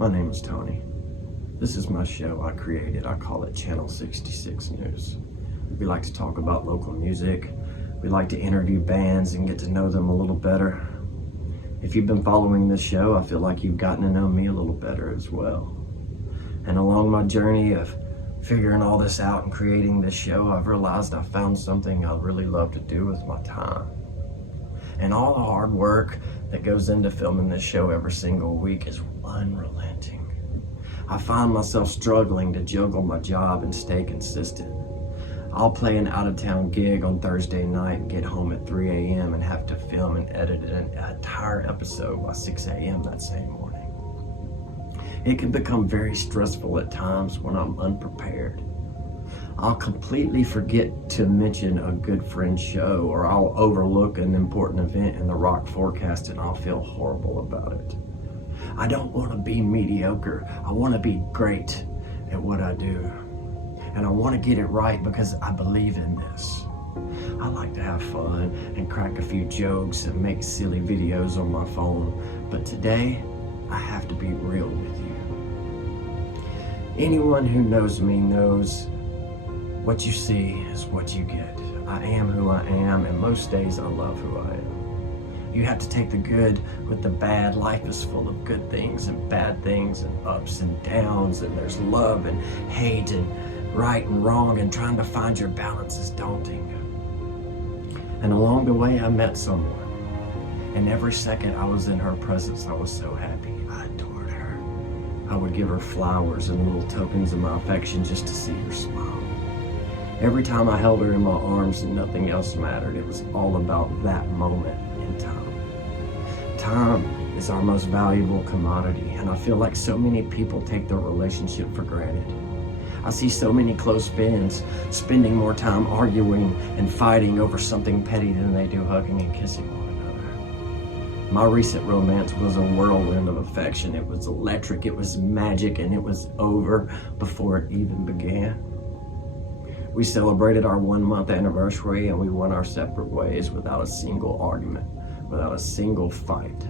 My name is Tony. This is my show I created. I call it Channel 66 News. We like to talk about local music. We like to interview bands and get to know them a little better. If you've been following this show, I feel like you've gotten to know me a little better as well. And along my journey of figuring all this out and creating this show, I've realized I found something I really love to do with my time. And all the hard work that goes into filming this show every single week is unrelenting. I find myself struggling to juggle my job and stay consistent. I'll play an out-of-town gig on Thursday night and get home at 3 a.m. and have to film and edit an entire episode by 6 a.m. that same morning. It can become very stressful at times when I'm unprepared. I'll completely forget to mention a good friend's show, or I'll overlook an important event in the rock forecast and I'll feel horrible about it. I don't want to be mediocre. I want to be great at what I do. And I want to get it right because I believe in this. I like to have fun and crack a few jokes and make silly videos on my phone. But today, I have to be real with you. Anyone who knows me knows what you see is what you get. I am who I am, and most days I love who I am. You have to take the good with the bad. Life is full of good things and bad things and ups and downs, and there's love and hate and right and wrong, and trying to find your balance is daunting. And along the way, I met someone, and every second I was in her presence, I was so happy. I adored her. I would give her flowers and little tokens of my affection just to see her smile. Every time I held her in my arms and nothing else mattered, it was all about that moment in time. Time is our most valuable commodity, and I feel like so many people take their relationship for granted. I see so many close friends spending more time arguing and fighting over something petty than they do hugging and kissing one another. My recent romance was a whirlwind of affection. It was electric, it was magic, and it was over before it even began. We celebrated our 1-month anniversary and we went our separate ways without a single argument, without a single fight.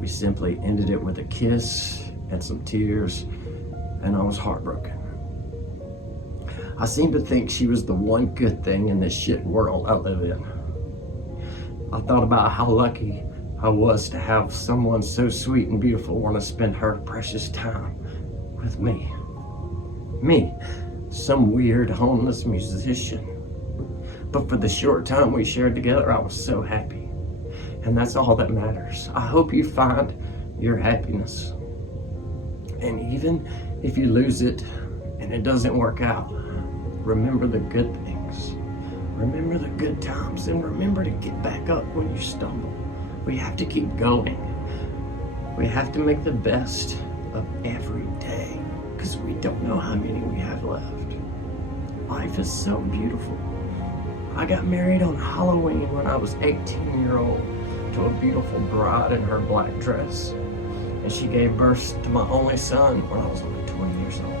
We simply ended it with a kiss and some tears, and I was heartbroken. I seemed to think she was the one good thing in this shit world I live in. I thought about how lucky I was to have someone so sweet and beautiful want to spend her precious time with me. Me, some weird homeless musician. But for the short time we shared together, I was so happy. And that's all that matters. I hope you find your happiness. And even if you lose it and it doesn't work out, remember the good things. Remember the good times, and remember to get back up when you stumble. We have to keep going. We have to make the best of every day, because we don't know how many we have left. Life is so beautiful. I got married on Halloween when I was 18-year-old to a beautiful bride in her black dress. And she gave birth to my only son when I was only 20 years old.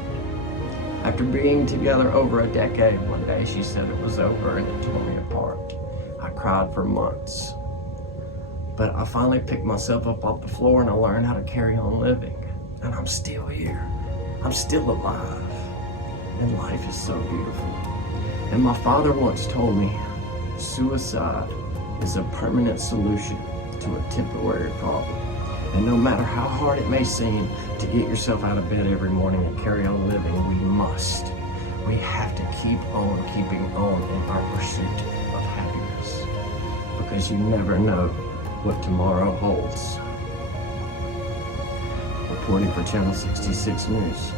After being together over a decade, one day she said it was over and it tore me apart. I cried for months. But I finally picked myself up off the floor and I learned how to carry on living. And I'm still here. I'm still alive. And life is so beautiful. And my father once told me, suicide is a permanent solution to a temporary problem. And no matter how hard it may seem to get yourself out of bed every morning and carry on living, we have to keep on keeping on in our pursuit of happiness. Because you never know what tomorrow holds. Reporting for Channel 66 News.